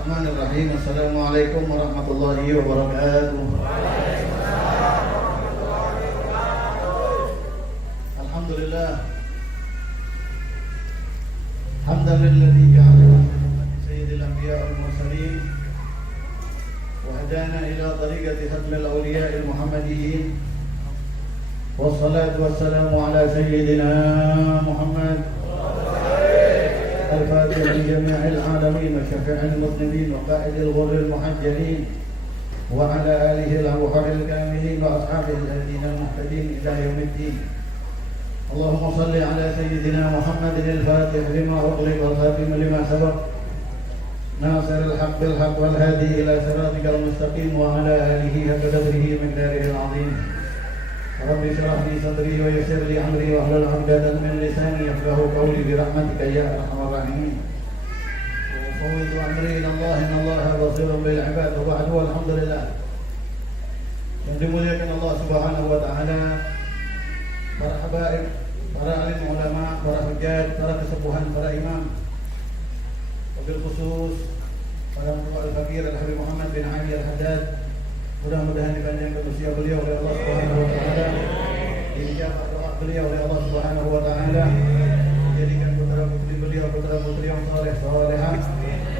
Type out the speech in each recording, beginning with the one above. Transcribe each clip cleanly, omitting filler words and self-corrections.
Bismillahirrahmanirrahim. Assalamualaikum warahmatullahi wabarakatuh. Alhamdulillah. Hamdan lilladzi ja'ala sayyidil anbiya wal mursalin wa hadana ila tariqati khatmil awliya'il muhammadiyyin. Wassalatu wassalamu ala sayyidina Muhammad الفاتح لجميع العالمين وشفيع المذنبين وقائد الغر المحجلين وعلى آله الأبرار الكاملين وأصحابه الذين المهتدين إلى يوم الدين. اللهم صل على سيدنا محمد الفاتح لما أغلق والخاتم لما سبق ناصر الحق بالحق والهادي إلى صراطك المستقيم وعلى آله حق قدره مقداره العظيم. رب اشرح لي صدري ويسر لي امري واحلل عقدة من لساني يفقهوا قولي برحمتك يا ارحم الراحمين. وفوض امري الى الله ان الله بصير بالعباد وبعد والحمد لله. Yang dimuliakan Allah Subhanahu wa taala, para habaib, para alim ulama, para hujjat, para kesepuhan, para imam, wabil khusus para Muhammad al-Fakir Al-Habib Muhammad bin Ali Al-Haddad. Mudah-mudahan dipanjangkan usia beliau oleh Allah Subhanahu wa taala, dijabah doa beliau oleh Allah Subhanahu wa taala, dijadikan putra-putri beliau putra-putri yang saleh salehah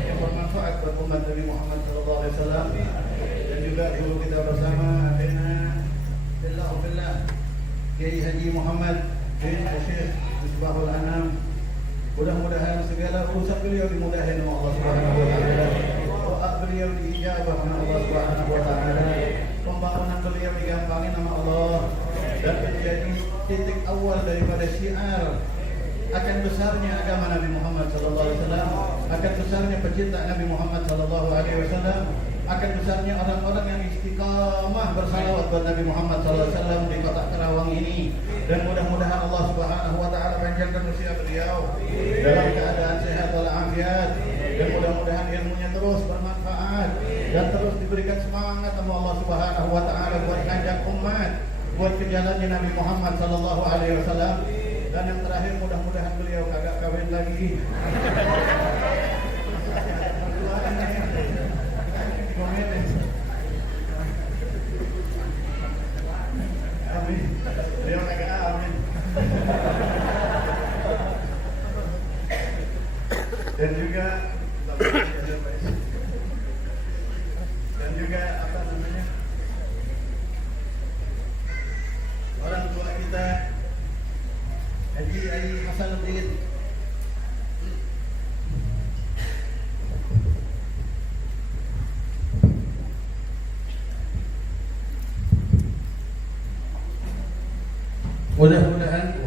yang bermanfaat buat umat Nabi Muhammad sallallahu alaihi wasallam, dan juga guru kita bersama akhirnya billah Kiai Haji Muhammad bin Syekh Misbahul Anam. Mudah-mudahan segala urusan beliau dimudahin oleh Allah Subhanahu wa taala. Beliau diijabah oleh Allah Subhanahu wa taala, pembangunan beliau digampangin sama Allah, dan menjadi titik awal daripada syiar akan besarnya agama Nabi Muhammad sallallahu alaihi wasallam, akan besarnya pecinta Nabi Muhammad sallallahu alaihi wasallam, akan besarnya orang-orang yang istiqamah bersalawat buat Nabi Muhammad sallallahu alaihi wasallam di kota Karawang ini. Dan mudah-mudahan Allah Subhanahu wa taala panjangkan usia beliau dalam keadaan sehat walafiat, dan mudah-mudahan ilmunya terus bermanfaat dan terus diberikan semangat sama Allah Subhanahu wa taala buat ngajak umat buat ke jalannya Nabi Muhammad sallallahu alaihi wasallam. Dan yang terakhir, mudah-mudahan beliau kagak kawin lagi. Amin. Beliau kagak amin. Dan juga apa namanya, orang tua kita Haji Ai Hasanuddin. Mudah-mudahan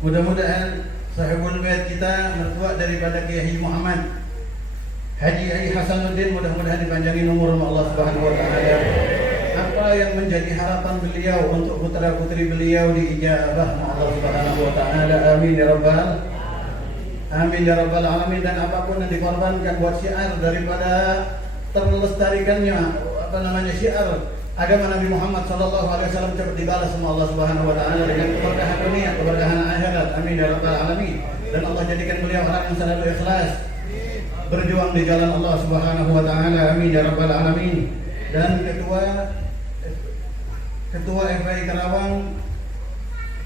mudah-mudahan sahibul bait kita, mertua daripada Kiai Haji Muhammad Haji Ai Hasanuddin, mudah-mudahan dipanjangin umur oleh Allah Subhanahu wa taala. Apa yang menjadi harapan beliau untuk putra-putri beliau diijabah oleh Allah Subhanahu wa taala. Amin ya rabbal alamin. Dan apapun yang dikorbankan buat syiar daripada terlestarikannya syiar agama Nabi Muhammad sallallahu alaihi wasallam cepat dibalas sama Allah Subhanahu wa taala dengan keberkahan dunia, keberkahan akhirat. Amin ya rabbal alamin. Dan Allah jadikan beliau orang yang selalu ikhlas berjuang di jalan Allah Subhanahu wa taala. Amin ya rabbal alamin. Dan ketua FPI Karawang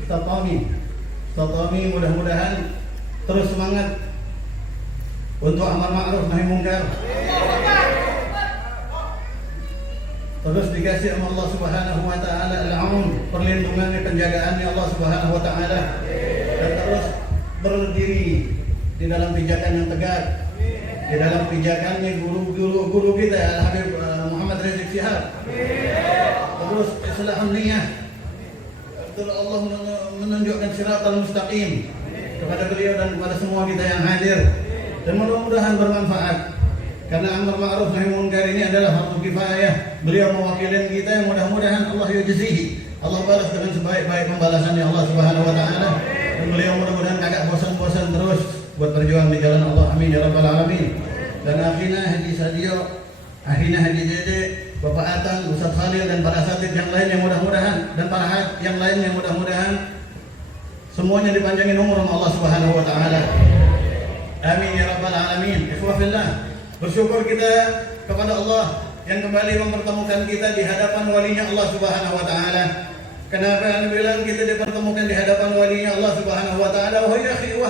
Ustaz Tommy, mudah-mudahan terus semangat untuk amar ma'ruf nahi mungkar. Terus dikasih sama Allah Subhanahu wa taala al-aun, perlindungannya, penjagaannya Allah Subhanahu wa taala, dan terus berdiri di dalam pijakan yang tegak, di dalam pijakannya guru kita Al-Habib Muhammad Rizik Syihab. Terus islahun niyah, betul Allah menunjukkan siratal mustaqim kepada beliau dan kepada semua kita yang hadir, dan mudah-mudahan bermanfaat. Karena amar ma'ruf nahi munkar ini adalah fardu kifayah. Beliau mewakilkan kita, yang mudah-mudahan Allah yujzihi, Allah balas dengan sebaik-baik pembalasannya Allah Subhanahu wa taala. Dan beliau mudah-mudahan kagak bosan-bosan terus buat berjuang di jalan Allah. Amin ya rabbal alamin. Dan akhirnya Haji Sadio, akhirnya Haji Dede, Bapak Atan, Ustaz Khalil dan para asatidz yang lainnya mudah-mudahan dan para haid yang lainnya mudah-mudahan semuanya dipanjangin umur Allah Subhanahu wa taala. Amin ya rabbal alamin. Ikhwah fillah, bersyukur kita kepada Allah yang kembali mempertemukan kita di hadapan walinya Allah Subhanahu wa taala. Kenapa Anda bilang kita dipertemukan di hadapan walinya Allah Subhanahu wa taala? Wa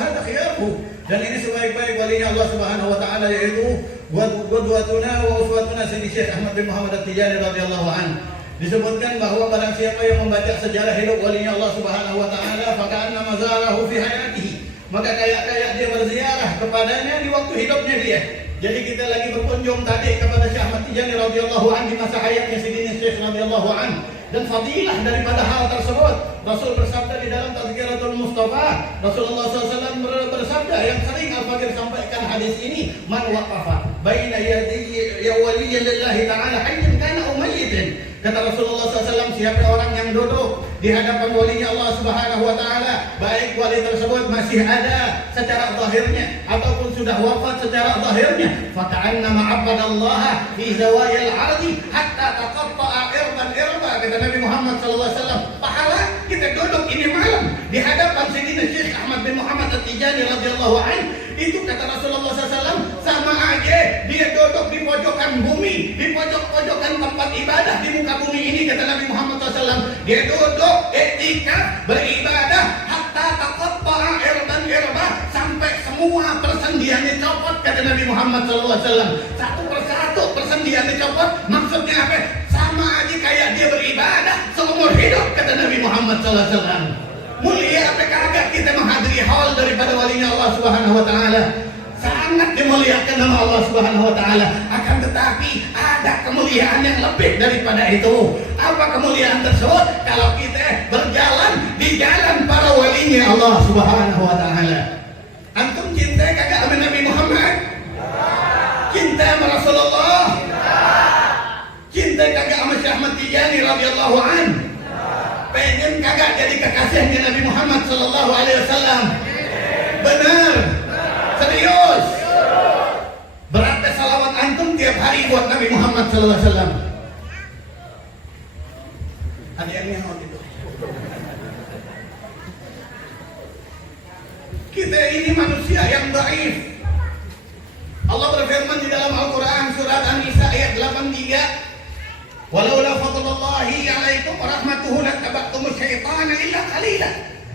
hada khiyaruhu. Dan ini sebaik-baik walinya Allah Subhanahu wa taala, yaitu qudwatuna wa uswatuna Sayyidi Syekh Ahmad bin Muhammad At-Tijani radhiyallahu anhu. Disebutkan bahwa barang siapa yang membaca sejarah hidup walinya Allah Subhanahu wa taala, maka anna mazarahu fi hayatihi, maka kayak dia berziarah kepadanya di waktu hidupnya dia. Jadi kita lagi berkunjung tadi kepada Syekh Ahmad Tijani radhiyallahu anhu di masa hayatnya Sayyidina Syekh radhiyallahu anhu. Dan fadilah daripada hal tersebut, Rasul bersabda di dalam Tazkiratul Mustafa, Rasulullah SAW bersabda yang sering Al-Fakir sampaikan hadis ini, man waqafa baina yadayya waliyyan lillahi ta'ala hayyan kana umayyitin. Kata Rasulullah SAW, siapa orang yang duduk di hadapan walinya Allah Subhanahu wa taala, baik wali tersebut masih ada secara zahirnya ataupun sudah wafat secara zahirnya, faka'annama abadallaha fi zawayal ardi hatta taqatta'a irban irba. Kata Nabi Muhammad SAW, pahala kita duduk ini malam di hadapan Sayyidina Syekh Ahmad bin Muhammad At-Tijani radhiyallahu anhu, itu kata Rasulullah SAW sama aja dia duduk di pojokan bumi, di pojok-pojokan tempat ibadah di muka bumi ini. Kata Nabi Muhammad SAW, dia duduk etika beribadah hatta taqatta'a irban irba, sampai semua persendiannya copot. Kata Nabi Muhammad SAW, satu persatu persendiannya copot. Maksudnya apa? Sama aja kayak dia beribadah seumur hidup. Kata Nabi Muhammad SAW. Mulia apa kagak kita menghadiri haul daripada walinya Allah Subhanahu wa taala. Sangat dimuliakan nama Allah Subhanahu wa taala. Akan tetapi ada kemuliaan yang lebih daripada itu. Apa kemuliaan tersebut? Kalau kita berjalan di jalan para walinya Allah Subhanahu wa taala. Antum cinta kagak sama Nabi Muhammad? Cinta sama Rasulullah? Cinta kagak sama Syekh Ahmad Tijani radhiyallahu anhu? Pengen kagak jadi kekasihnya Nabi Muhammad sallallahu alaihi wasallam? Benar? Serius? Berapa salawat antum tiap hari buat Nabi Muhammad sallallahu alaihi wasallam? Ada yang nyaut itu. Kita ini manusia yang dhaif. Allah berfirman di dalam Al-Quran surat An-Nisa ayat 83, walaula fadlullahi alaikum wa rahmatuhu lattaba'tumu syaitana illa qalila.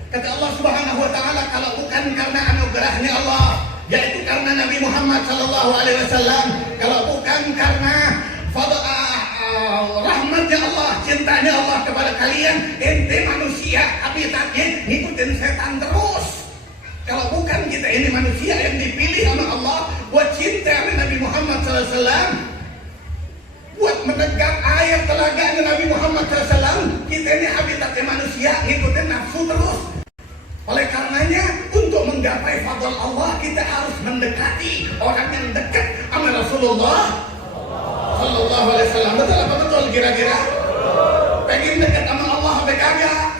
Kata Allah Subhanahu wa taala, kalau bukan karena anugerahnya Allah, yaitu karena Nabi Muhammad sallallahu alaihi wasallam, kalau bukan karena rahmatnya Allah, cintanya Allah kepada kalian, ente manusia habitatnya ngikutin setan terus. Kalau bukan kita ini manusia yang dipilih oleh Allah buat cinta Nabi Muhammad SAW, buat menegak air telaganya Nabi Muhammad SAW, kita ini habitatnya manusia ngikutin nafsu terus. Oleh karenanya untuk menggapai fadl Allah kita harus mendekati orang yang dekat sama Rasulullah Sallallahu Alaihi Wasallam. Betul apa betul kira-kira? Pengen dekat sama Allah apa kagak?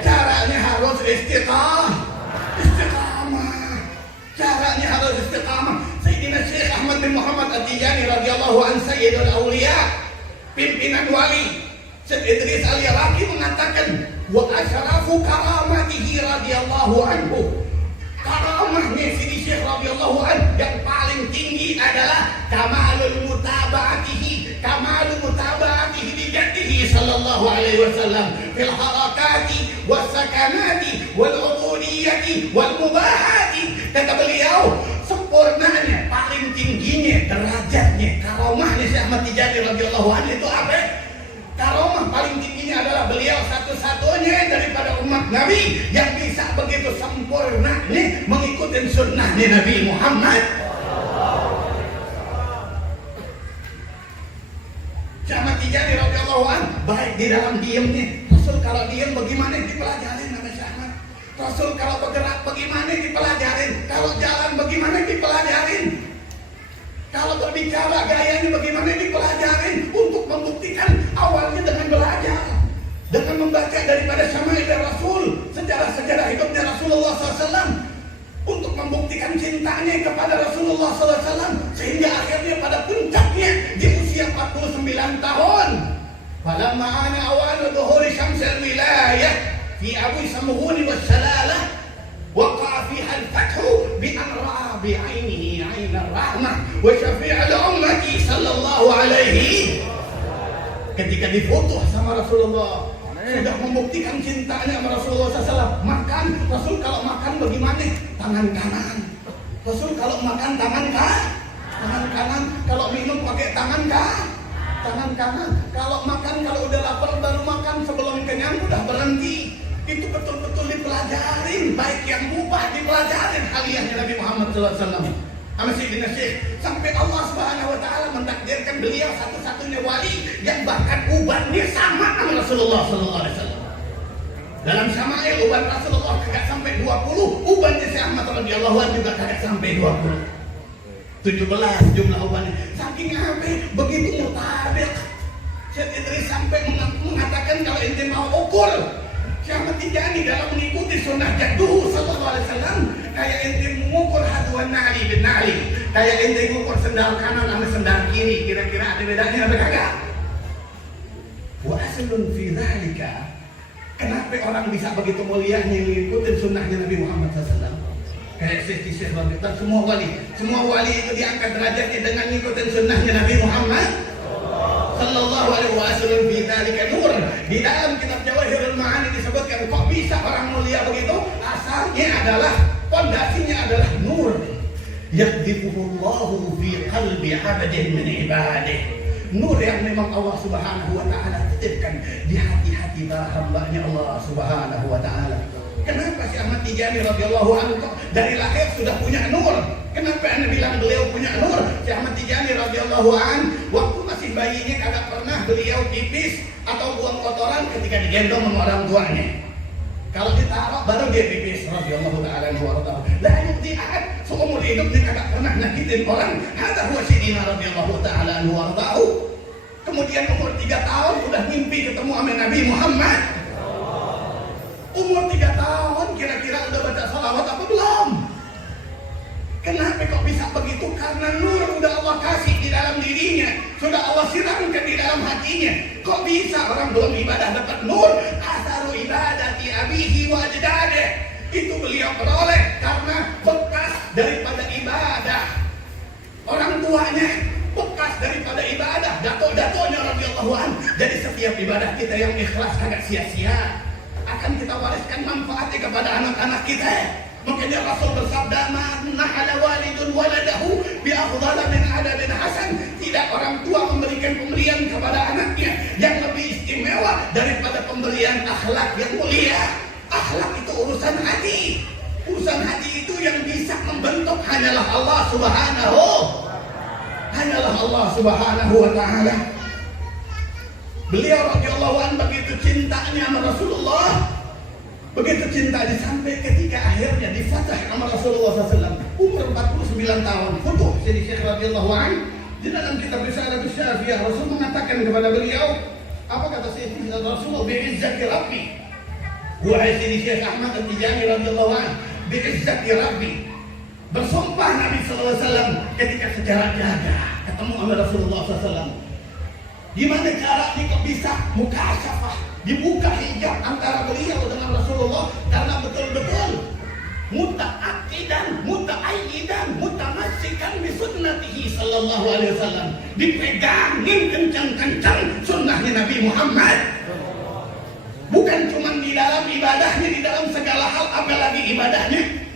Caranya harus istiqamah. Caranya harus istiqamah. Sayyidina Syekh Ahmad bin Muhammad At-Tijani radhiyallahu anhu, Sayyidul Auliya, pimpinan wali, Syekh Idris Al-Yaraqi mengatakan, wa asyarafu karamatihi radhiyallahu anhu. Karamahnya Sayyidi Syekh radhiyallahu anhu yang paling tinggi adalah kamalul mutaba'atihi di jaddihi sallallahu alaihi wasallam fil harakati was sakanati wal ubudiyati wal mubahati. Kata beliau, sempurnanya, paling tingginya derajatnya, karomahnya Syekh Ahmad Tijani radhiyallahu anhu itu apa? Karomah paling tingginya adalah beliau satu-satunya daripada umat Nabi yang bisa begitu sempurna nih mengikuti sunnahnya Nabi Muhammad. Syekh Ahmad Tijani radhiyallahu anhu baik di dalam diamnya. Rasul kalau diam bagaimana dipelajarin nama Syekh Ahmad. Rasul kalau bergerak bagaimana dipelajarin. Kalau jalan bagaimana dipelajarin. Kalau berbicara gayanya bagaimana dipelajarin. Untuk membuktikan awalnya dengan belajar, dengan membaca daripada Syama'il Rasul, sejarah-sejarah hidupnya Rasulullah SAW, untuk membuktikan cintanya kepada Rasulullah SAW, sehingga akhirnya pada puncaknya diusul usia 49 tahun. Falamma ana awanu dhuhuri syamsil wilayah fi Abu Samuhuni wassalalah waqa'a fiha al-fathu bi an ra'a bi 'ainihi 'ain ar-rahmah wa syafi'ul ummati sallallahu alaihi. Ketika difoto sama Rasulullah, sudah membuktikan cintanya sama Rasulullah SAW. Makan, Rasul kalau makan bagaimana? Tangan kanan. Rasul kalau makan tangan kanan. Kalau minum pakai tangan kanan. Kalau makan, kalau udah lapar baru makan, sebelum kenyang udah berhenti. Itu betul-betul dipelajarin, baik yang mubah dipelajarin haliahnya Nabi Muhammad SAW. Sama Sayyidina Syekh, sampai Allah Subhanahu wa taala mentakdirkan beliau satu-satunya wali yang bahkan ubannya sama sama Rasulullah sallallahu alaihi wasallam. Dalam Syama'il uban Rasulullah kagak sampai 20, ubannya Syekh Ahmad radhiyallahu anhu juga kagak sampai 20. 17 jumlah ubannya. Saking apa? Begitu mutabiq. Syekh Idris sampai mengatakan kalau ente mau ukur Syekh Ahmad Tijani dalam mengikuti sunnah jadduhu sallallahu alaihi wasallam, kayak ente mengukur haduan na'li bin na'li, kayak ente mengukur sendal kanan sama sendal kiri, kira-kira ada bedanya apa kagak? Wa aslun fi dzalika, kenapa orang bisa begitu mulianya mengikuti sunnahnya Nabi Muhammad SAW? Kayak Syekh dan semua wali itu diangkat derajatnya dengan mengikuti sunnahnya Nabi Muhammad sallallahu alaihi wasallam. Fi dzalika nur. Di dalam kitab Jawahirul Ma'ani disebutkan kok bisa orang mulia begitu? Asalnya adalah, pondasinya adalah nur. Yaqdifuhullahu fi qalbi 'abdin min ibadih. Nur yang memang Allah Subhanahu wa taala titipkan di hati-hati hamba-Nya Allah Subhanahu wa taala. Kenapa Syekh Ahmad Tijani radhiyallahu anhu dari lahir sudah punya nur? Kenapa Anda bilang beliau punya nur? Syekh Ahmad Tijani radhiyallahu anhu waktu masih bayinya kagak pernah beliau pipis atau buang kotoran ketika digendong sama orang tuanya. Kalau ditaruh baru dia pipis radhiyallahu ta'ala anhu warḍah. La yu'ti ahad, seumur hidup dia kagak pernah nyakitin orang. Hadza huwa Sayyidina radhiyallahu ta'ala anhu warḍah. Kemudian umur 3 tahun udah mimpi ketemu sama Nabi Muhammad. Umur 3 tahun kira-kira udah baca salawat apa belum? Kenapa kok bisa begitu? Karena nur udah Allah kasih di dalam dirinya, sudah Allah siramkan di dalam hatinya. Kok bisa orang belum ibadah dapat nur? Asaru ibadati abihi wa ajdadih. Itu beliau peroleh karena bekas daripada ibadah orang tuanya, bekas daripada ibadah datuk-datuknya radhiyallahu anhu. Jadi setiap ibadah kita yang ikhlas kagak sia-sia, akan kita wariskan manfaatnya kepada anak-anak kita. Makanya Rasul bersabda, "Nahala walidun waladahu bi afdhala min adabin hasan." Tidak orang tua memberikan pemberian kepada anaknya yang lebih istimewa daripada pemberian akhlak yang mulia. Akhlak itu urusan hati. Urusan hati itu yang bisa membentuk hanyalah Allah Subhanahu wa taala. Beliau radhiyallahu anhu begitu cintanya sama Rasulullah, begitu cintanya sampai ketika akhirnya difatah sama Rasulullah SAW. Umur 49 tahun, futuh jadi Syekh radhiyallahu anhu. Di dalam kitab Risalah Syafi'iyah, Rasul mengatakan kepada beliau, apa kata Syekh Rasulullah? Bi'izzati Rabbi. Wahai Syekh Ahmad Tijani radhiyallahu anhu, bi'izzati Rabbi. Bersumpah Nabi SAW ketika sejarah jaga ketemu sama Rasulullah SAW. Gimana caranya kok bisa mukasyafah, dibuka hijab antara beliau dengan Rasulullah? Karena betul-betul muta'aqidan, muta'ayyidan, mutamassikan bi sunnatihi sallallahu alaihi wasallam. Dipegangin kencang-kencang sunnahnya Nabi Muhammad. Bukan cuma di dalam ibadahnya, di dalam segala hal, apalagi ibadahnya.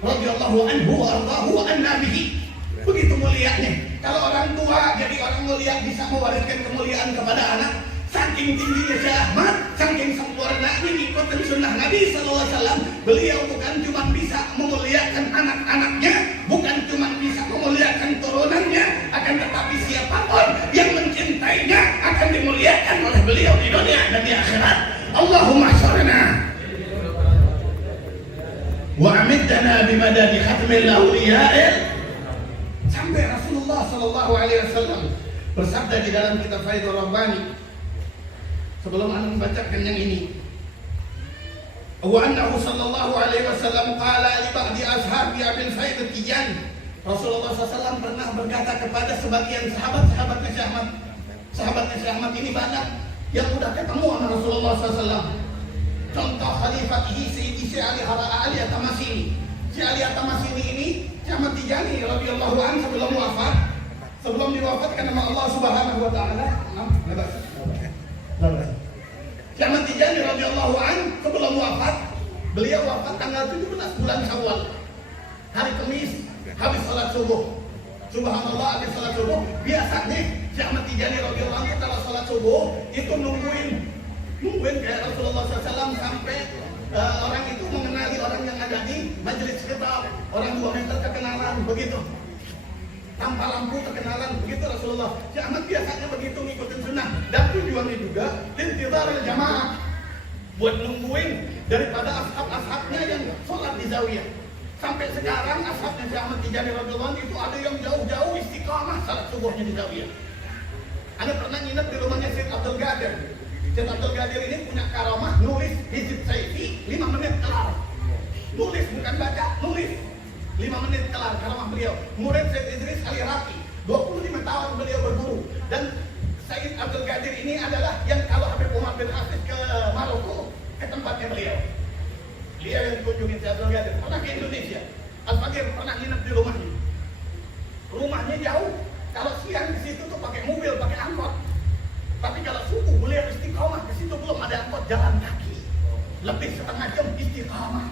Radhiyallahu anhu wa ardahu wa an-nabihi. Begitu mulianya. Kalau orang tua jadi orang mulia bisa mewariskan kemuliaan kepada anak. Saking tingginya Syekh Ahmad, saking sempurnanya ikutin sunnah Nabi SAW. Beliau bukan cuma bisa memuliakan anak-anaknya, bukan cuma bisa memuliakan turunannya, akan tetapi siapapun yang mencintainya akan dimuliakan oleh beliau di dunia dan di akhirat. Allahumma syarna wa amiddana bimadadi khatmil awliya'il. Sampai Rasulullah sallallahu alaihi wasallam bersabda di dalam kitab Faidul Rabbani, sebelum anda membacakan yang ini, wa annahu sallallahu alaihi wasallam qala li ba'di ashabi Abil Faid Tijani, Rasulullah SAW pernah berkata kepada sebagian sahabatnya Syekh Ahmad ini banyak yang udah ketemu sama Rasulullah SAW. Contoh khalifatihi Sayyidi Syekh Ali At-Tamasini. Syekh Ali At-Tamasini ini Syekh Ahmad Tijani radhiyallahu anhu sebelum diwafatkan nama Allah Subhanahu wa taala. Syekh Ahmad Tijani radhiyallahu anhu sebelum wafat, beliau wafat tanggal 17 bulan Syawal. Hari Kamis habis salat subuh. Subhanallah, habis salat subuh. Biasanya Syekh Ahmad Tijani radhiyallahu anhu kalau salat subuh itu nungguin kayak Rasulullah SAW sampai orang itu mengenali orang yang ada di majelis khitab. Orang 2 meter kekenalan begitu. Tanpa lampu kekenalan begitu Rasulullah. Syekh Ahmad biasanya begitu ngikutin sunnah dan tujuannya juga intizar jamaah buat nungguin daripada ashab-ashabnya yang sholat di zawiyah. Sampai sekarang ashabnya Syekh Ahmad Tijani radhiyallahu anhu itu ada yang jauh-jauh istiqamah salat subuhnya di zawiyah. Anda pernah nginep di rumahnya Syekh Abdul Qadir. Syekh Abdul Qadir ini punya karamah nulis hizib saifi 5 menit kelar. Nulis bukan baca, nulis 5 menit kelar karamah beliau. Murid Syekh Idris Ali Rafi, 25 tahun beliau berguru. Dan Syekh Abdul Qadir ini adalah yang kalau Habib Umar bin Hafiz ke Maroko, ke tempatnya beliau. Beliau yang kunjungi Syekh Abdul Qadir, pernah ke Indonesia. Al-Fakir pernah nginep di rumahnya. Rumahnya jauh. Kalau siang di situ tuh pakai mobil, pakai angkot. Tapi kalau subuh beliau istiqamah, di situ belum ada angkot, jalan kaki. Lebih setengah jam istiqamah.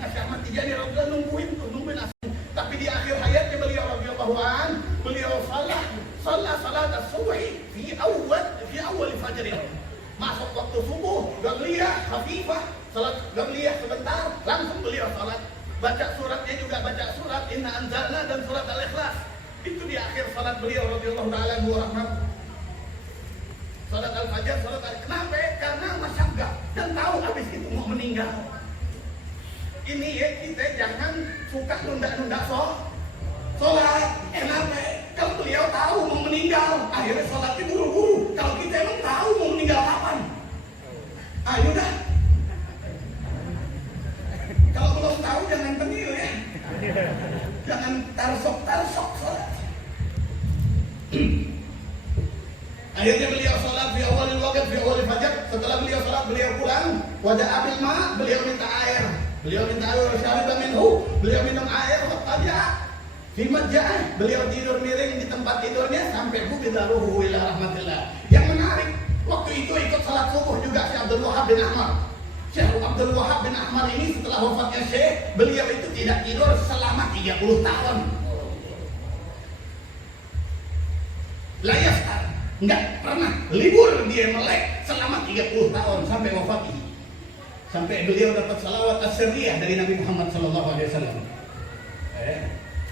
Nah, Syekh Ahmad Tijani radhiyallahu nungguin asal. Tapi di akhir hayatnya beliau radhiyallahu an, beliau salat as-subhi fi awal fajr. Masuk waktu subuh, gagliyah khafifah, salat gagliyah sebentar, langsung beliau salat. Baca suratnya juga baca surat Inna Anzalna dan surat Al-Ikhlas. Itu di akhir salat beliau radhiyallahu taala wa rahmat. Salat Al-Fajr, salat kenapa? Karena masyarakat dan tahu habis itu mau meninggal. Ini ya kita jangan suka nunda-nunda sholat. Kenapa? Kalau beliau tahu mau meninggal, akhirnya sholatnya buru-buru. Kalau kita emang tahu mau meninggal kapan? Ayo dah. Kalau belum tahu jangan tenil ya. Jangan tarsok sholat. Akhirnya beliau sholat di awal waktu, di awal fajar. Setelah beliau sholat, beliau pulang. Wajah abil ma, beliau minta air. Beliau minta air, syariba minhu. Beliau minum air, waqaja. Fi majja'ah, beliau tidur miring di tempat tidurnya sampai hubidaruhu ila rahmatillah. Yang menarik, waktu itu ikut salat subuh juga Syekh Abdul Wahab bin Ahmad. Syekh Abdul Wahab bin Ahmad ini setelah wafatnya Syekh, beliau itu tidak tidur selama 30 tahun. Layastar, enggak pernah libur dia melek selama 30 tahun sampai wafatnya. Sampai beliau dapat salawat as-sirriyah dari Nabi Muhammad SAW.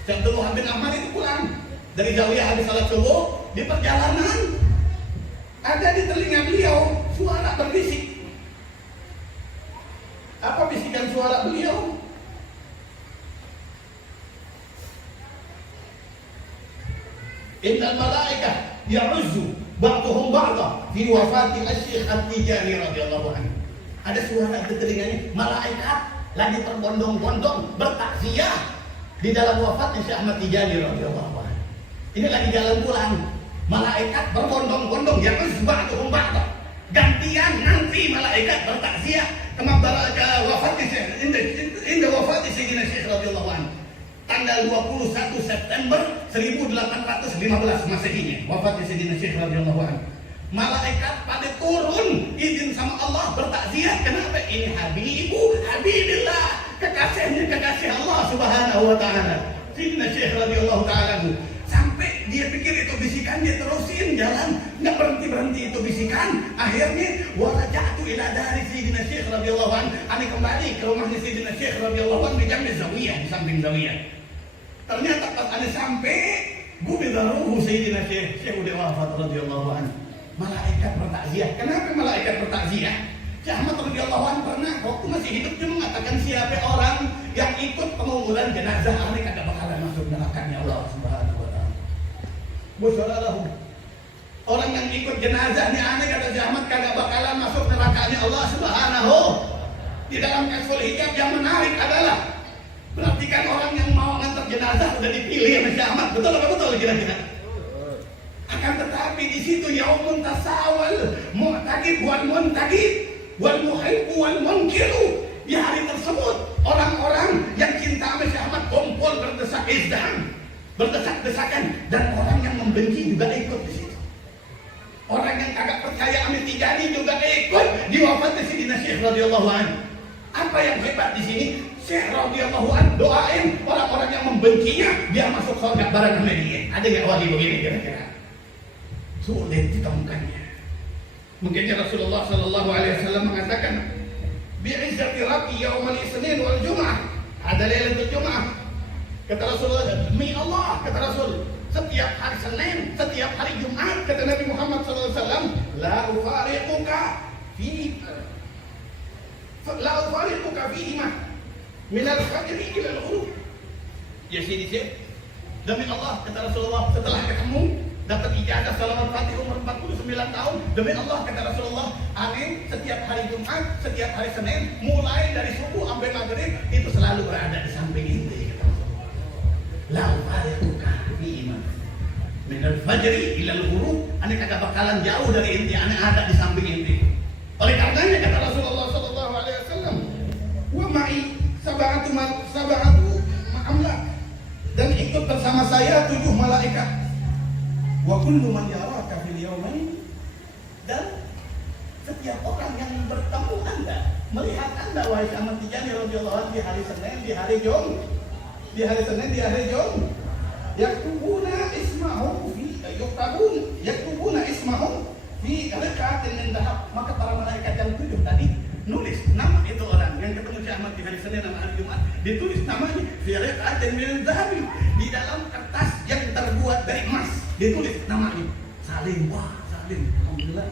Syekh Abdul Wahab bin Ahmad itu pulang dari Zawiyah habis salat subuh, di perjalanan ada di telinga beliau suara berbisik. Apa bisikan suara beliau? Innal malaikah ya'uzzu ba'duhum ba'da fi wafati Asy-Syaikh At-Tijani radhiyallahu anhu. Ada suara di telinganya, malaikat lagi berbondong-bondong bertakziah di dalam wafatnya Syekh Ahmad Tijani radhiyallahu anhu. Ini lagi jalan pulang, malaikat berbondong-bondong ya'uzzu ba'duhum ba'da. Gantian nanti malaikat bertakziah kemabaraja wafatnya Syekh inda wafatnya Sayyidina Syekh radhiyallahu anhu. Tanggal 21 September 1815 Masehinya wafatnya Sayyidina Syekh radhiyallahu anhu. Malaikat pada turun izin sama Allah bertakziah. Kenapa? Ini Habibillah, kekasih Allah Subhanahu wa taala. Sayyidina Syekh radhiyallahu taala sampai dia pikir itu bisikan, dia terusin jalan, enggak berhenti itu bisikan. Akhirnya waraja'tu ila dari Sayyidina Syekh radhiyallahu anhu. Ani kembali ke rumahnya Sayyidina Syekh radhiyallahu anhu di jambi zawiyah, di samping zawiyah. Ternyata pas ana sampai gubidaruhu Sayyidina Syekh udah wafat radhiyallahu anhu. Malaikat bertakziah. Kenapa malaikat bertakziah? Syekh Ahmad radhiyallahu anhu pernah waktu masih hidup dia mengatakan siapa orang yang ikut pengumpulan jenazah aneh kagak bakalan masuk nerakanya Allah Subhanahu wa taala. Busyaralahum. Orang yang ikut jenazahnya aneh kata Syekh Ahmad kagak bakalan masuk nerakanya Allah Subhanahu. Di dalam Kashful Hijab yang menarik adalah Berarti kan orang yang mau ngantar jenazah udah dipilih sama Syekh Ahmad. Betul apa betul kira-kira? Akan tetapi di situ yaumun tasawal, mu'taqid wal muntaqid wal muhibbu wal munkiru. Di hari tersebut orang-orang yang cinta sama Syekh Ahmad kumpul berdesak-desakan, dan orang yang membenci juga ikut di situ. Orang yang kagak percaya sama Tijani juga ikut di wafatnya Sayyidina Syekh radhiyallahu anhu. Apa yang hebat di sini? Syekh radhiyallahu anhu doain orang-orang yang membencinya biar masuk surga bareng sama dia. Ada nggak wali begini kira-kira? Sulit ditemukannya. Mungkin Rasulullah sallallahu alaihi wasallam mengatakan, bi'izzati rabbi yaumal isnin wal jum'ah. Ada lailatul jum'ah. Kata Rasulullah, demi Allah, kata Rasul, setiap hari Senin, setiap hari Jumat, kata Nabi Muhammad sallallahu alaihi wasallam, la ufariquka fihi min al-fajri ila al-ghurub. Ya sini sih. Demi Allah, kata Rasulullah, setelah ketemu dapat ijazah salawat Fatih umur 49 tahun. Demi Allah, kata Rasulullah, amin, setiap hari Jumat, setiap hari Senin, mulai dari subuh sampai maghrib, itu selalu berada di samping inti, kata Rasulullah. La ufariquka fihi min al-fajri ila al-ghurub. Ane kagak bakalan jauh dari inti, ane ada di samping inti. Oleh karenanya kata Rasulullah sallallahu alaihi wasallam, wa ma'i sab'atu ma'amlak, dan ikut bersama saya 7 malaikat. Wa kullu man yaraka fil yawmain, dan setiap orang yang bertemu Anda, melihat Anda wahai Ahmad Tijani radhiyallahu anhu di hari Senin, di hari Jum, yaktubuna ismahu fi raqatin min dhahab. Maka para malaikat yang 7 tadi nulis nama itu orang yang ketemu Syekh Ahmad di hari Senin sama hari Jumat, ditulis namanya fi raqatin min dhahab, di dalam kertas yang terbuat dari emas, ditulis namanya Salim. Wah, Salim, alhamdulillah.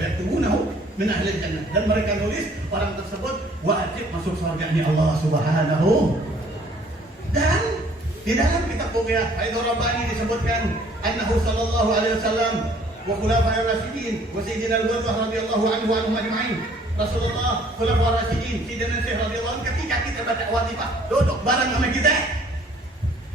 Yaktubunahu min ahli jannah, dan mereka nulis orang tersebut wajib masuk surga Allah Subhanahu. Dan di dalam kitab Bughiyah Haidar Rabbani disebutkan annahu sallallahu alaihi wasallam wa khulafa'ir rasyidin wa sayyidina al-Ghurrah radhiyallahu anhu wa anhum ajma'in. Rasulullah, khulafa'ir rasyidin, sayyidina Syekh radhiyallahu anhu, ketika kita baca watifah, duduk bareng sama kita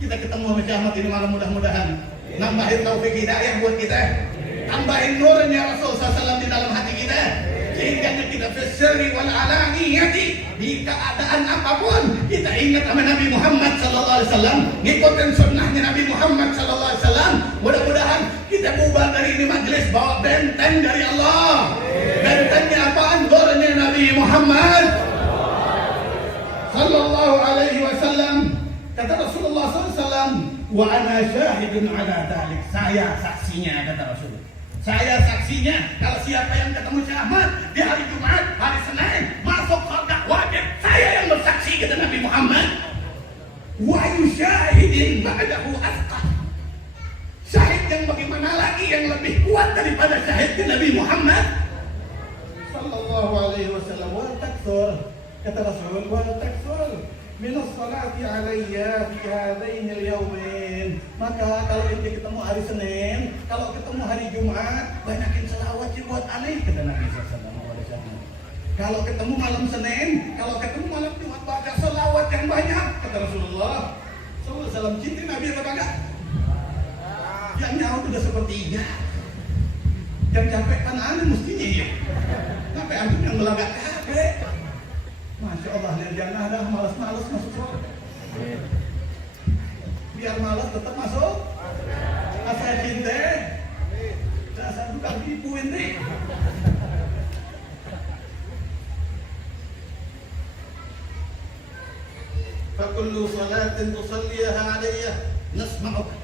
ketemu sama Syekh Ahmad ini, malam mudah-mudahan nambahin taufik hidayah buat kita, tambahin nurnya Rasul sallallahu di dalam hati kita, sehingga kita berseri wal alaniyati, di keadaan apapun kita ingat sama Nabi Muhammad sallallahu alaihi wasallam, ngikutin sunnahnya Nabi Muhammad sallallahu alaihi wasallam. Mudah-mudahan kita bubar dari ini majelis bawa benteng dari Allah. Bentengnya apaan? Nurnya Nabi Muhammad sallallahu alaihi wasallam. Kata Rasulullah sallallahu alaihi wasallam, wa ana syahidun ala dzalik, saya saksinya, kata Rasul. Saya saksinya kalau siapa yang ketemu Syekh Ahmad di hari Jumat, hari Senin, masuk surga wajib. Saya yang bersaksi, kata Nabi Muhammad. Wa yusyahidin ba'dahu asqa. Syahid yang bagaimana lagi yang lebih kuat daripada syahidnya Nabi Muhammad sallallahu alaihi wasallam. Wa takthur, kata Rasul, wa takthur min as-salati alayya fi hadain al-yawmain. Maka kalau ente ketemu hari Senin, kalau ketemu hari Jumat, banyakin selawat buat aneh, kata Nabi sallallahu alaihi wasallam. Kalau ketemu malam Senin, kalau ketemu malam Jumat, baca selawat yang banyak, kata Rasulullah sallallahu alaihi wasallam. Cinta Nabi apa enggak? Yang nyawa sudah sepertiga, yang capek kan aneh mestinya ya. Sampai antum yang melagak capek. Masya Allah, jangan ada malas-malas masuk surga. Biar malas tetap masuk. Asal cinta, asal tukang tipu ini. Fakullu salatin tusalliha alayya nasma'uka,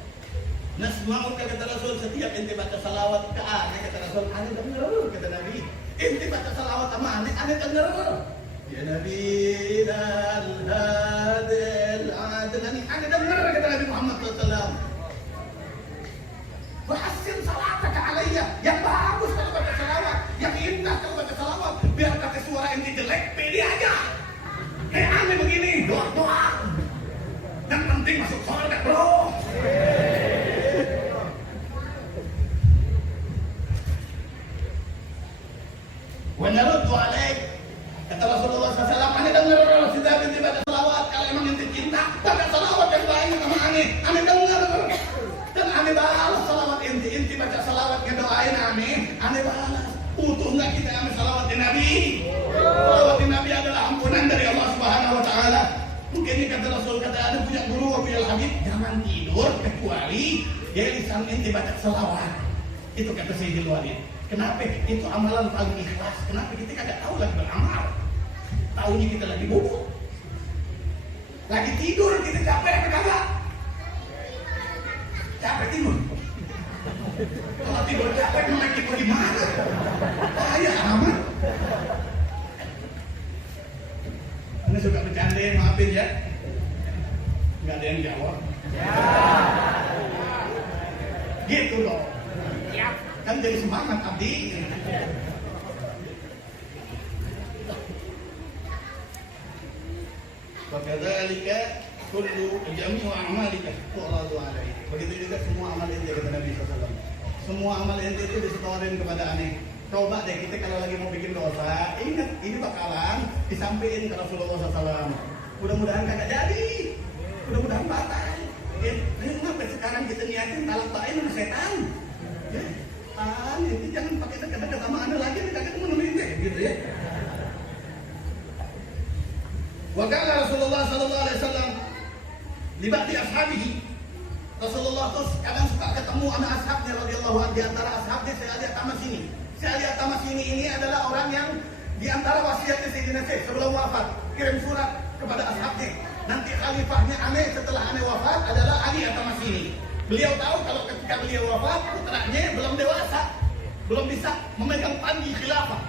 kata Rasul. Setiap ente baca salawat ke aneh, kata Rasul, aneh denger, kata Nabi. Ente baca salawat sama aneh denger. Ya Nabi dan hadil adnani, ada dengar kata Nabi Muhammad SAW. Bahaskan salataka alayya, yang bagus kalau baca salawat, yang indah kalau baca salawat. Biar pakai suara yang jelek, pede aja. Kayak aneh begini, doa-doa. Yang penting masuk surga, bro. kita baca salawat ngedoain aneh balas. Butuh nggak kita ambil salawat di Nabi? Salawat di Nabi adalah ampunan dari Allah Subhanahu Wa Taala. Mungkin ini kata Rasul, kata ada punya guru Wabil Habib, jangan tidur kecuali dia lisan inti baca salawat. Itu kata Sayyidul Walid. Kenapa? Itu amalan paling ikhlas. Kenapa kita kagak tahu lagi beramal? Tahunya kita lagi bubuk, lagi tidur, kita capek apa kagak? Capek tidur. Kalau tidur capek, melek tidur gimana? Bahaya amat. Ini suka bercandain, maafin ya. Nggak ada yang jawab. Gitu loh. Kan jadi semangat abdi. Wakadzalika kullu jami'u a'malika tu'radu 'alaihi. Begitu juga semua amal ente kata Nabi SAW. Semua amal ente itu disetorin kepada aneh. Coba deh kita kalau lagi mau bikin dosa, ingat ini bakalan disampaikan ke Rasulullah SAW. Mudah-mudahan kagak jadi, mudah-mudahan batal. Kenapa sekarang kita niatin talak baik sama setan? Ya, ini jangan pakai dekat-dekat sama anda lagi, kagak menemuin deh, gitu ya. Wakala Rasulullah Sallallahu Alaihi Wasallam libati ashabihi. Rasulullah tuh kadang suka ketemu anak ashabnya radhiyallahu anhu. Di antara ashabnya saya lihat Tamasini. Saya lihat Tamasini ini adalah orang yang di antara wasiatnya Sayyidina Syekh sebelum wafat kirim surat kepada ashabnya. Nanti khalifahnya aneh setelah aneh wafat adalah Ali Tamasini. Beliau tahu kalau ketika beliau wafat putranya belum dewasa, belum bisa memegang panji khilafah.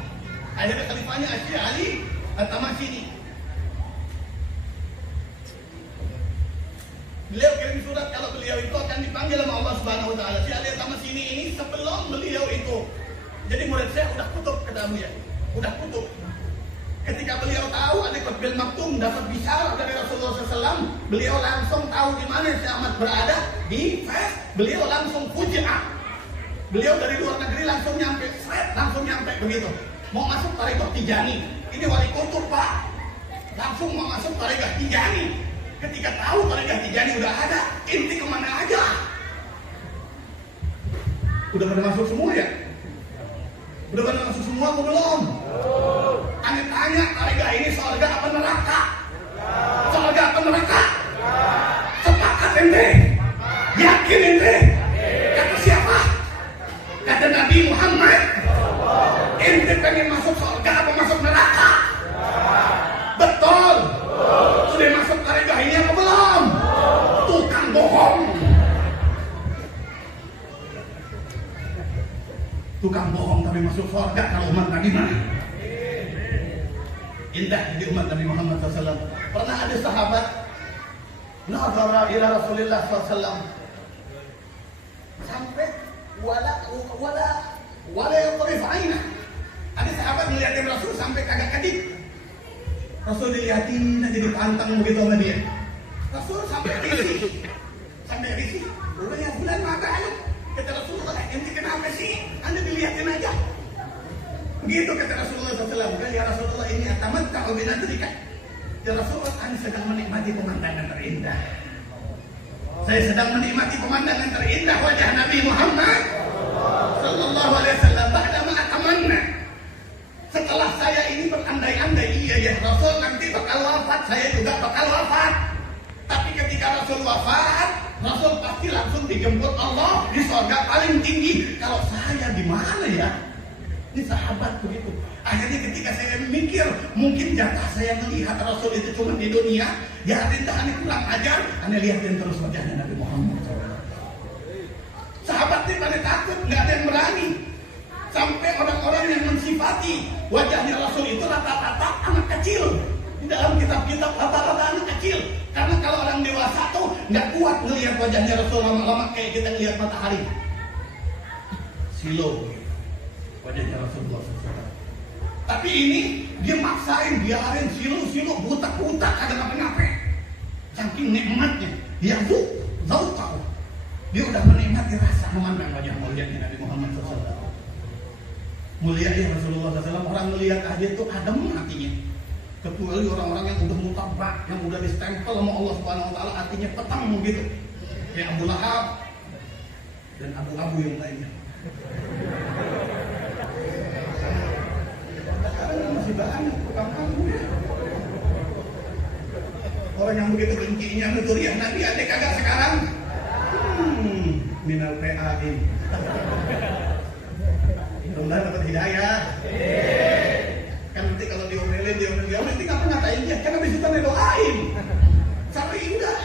Akhirnya khalifahnya Ali Tamasini. Beliau kirim surat kalau beliau itu akan dipanggil sama Allah Subhanahu Wa Taala. Si Ali Tamasini ini sebelum beliau itu, jadi murid saya udah kutub kata beliau, udah kutub. Ketika beliau tahu ada Qutbil Maktum dapat bicara dari Rasulullah SAW, beliau langsung tahu di mana si Ahmad berada di Fes. Beliau langsung fuji'ah. Beliau dari luar negeri langsung nyampe, langsung nyampe begitu. Mau masuk Tariqah Tijani, ini wali kutub Pak. Langsung mau masuk Tariqah Tijani. Ketika tahu Tariqah Tijani udah ada, inti kemana aja? Udah pada masuk semua ya? Udah pada masuk semua atau belum? Aneh tanya, Tariqah ini surga apa neraka? Surga apa neraka? Sepakat ente? Yakin ente? Kata siapa? Kata Nabi Muhammad. Ente pengen masuk surga apa masuk neraka? Betul. Sudah masuk Tariqah ini apa belum? Tukang bohong. Tukang bohong tapi masuk surga kalau umat Nabi mana? Indah di umat Nabi Muhammad SAW. Pernah ada sahabat nazara ila Rasulullah SAW sampai wala yatrif aina. Ada sahabat melihatin Rasul sampai kagak kedip. Rasul dilihatin jadi pantang begitu sama dia. Rasul sampai risih. Udah bulan mata ayo. Kata Rasulullah, ente kenapa sih? Anda dilihatin aja. Begitu kata Rasulullah SAW. Ya Rasulullah, ini atamatta'u binadrika. Ya Rasulullah, Anda sedang menikmati pemandangan terindah. Saya sedang menikmati pemandangan terindah wajah Nabi Muhammad Sallallahu Alaihi Wasallam. Ba'dama atamanna. Setelah saya ini berandai-andai, iya ya Rasul nanti bakal wafat, saya juga bakal wafat. Tapi ketika Rasul wafat, Rasul pasti langsung dijemput Allah di surga paling tinggi. Kalau saya di mana ya? Ini sahabat begitu. Akhirnya ketika saya mikir, mungkin jatah saya melihat Rasul itu cuma di dunia, ya rindah aneh kurang ajar, aneh lihatin terus wajahnya Nabi Muhammad. Sahabat ini pada takut, nggak ada yang berani. Sampai orang-orang yang mensifati wajahnya Rasul itu rata-rata anak kecil. Di dalam kitab-kitab rata-rata anak kecil. Karena kalau orang dewasa tuh nggak kuat ngelihat wajahnya Rasul lama-lama kayak kita ngelihat matahari. Silo wajahnya Rasulullah SAW. Tapi ini dia maksain, biarin silo buta-buta kagak ngapa-ngapa. Saking nikmatnya, dia tahu. Dia udah menikmati rasa memandang wajah mulianya Nabi Muhammad SAW. Mulia ya Rasulullah SAW, orang melihat aja tuh adem hatinya. Kecuali orang-orang yang udah mutabak, yang udah distempel sama Allah Subhanahu Wa Taala, hatinya petang gitu. Kayak Abu Lahab, dan abu-abu yang lainnya. Sekarang masih banyak tukang abu ya. Orang yang begitu bencinya nuturiah Nabi ada kagak sekarang? Minal PAin. Mudah-mudahan dapat hidayah. Kan nanti kalau diomelin nanti kapan ngatain dia? Kan habis itu doain. Sampai indah.